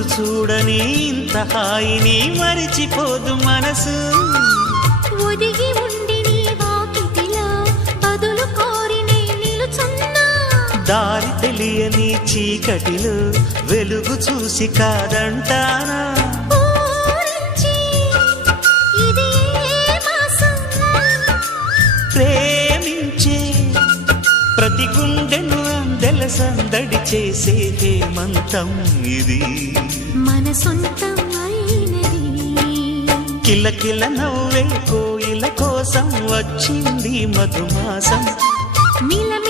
రోజు చూడని ఇంత హాయిని మరిచిపోదు మనసు. ఒదిగి ఉండి నీ వాకిటిలో బదులు కోరి నే నిలుచున్నా. దారి తెలియని చీకటిలో వెలుగు చూసి కాదంటానా. ఊరించి ఇది ఏ మాసం? ప్రేమించే ప్రతి గుండెను అందెల సందడి చేసే హేమంతం ఇది. మన సొంతం అయినది. కిలకిల నవ్వే కోయిల కోసం వచ్చింది మధుమాసం. మిలమిల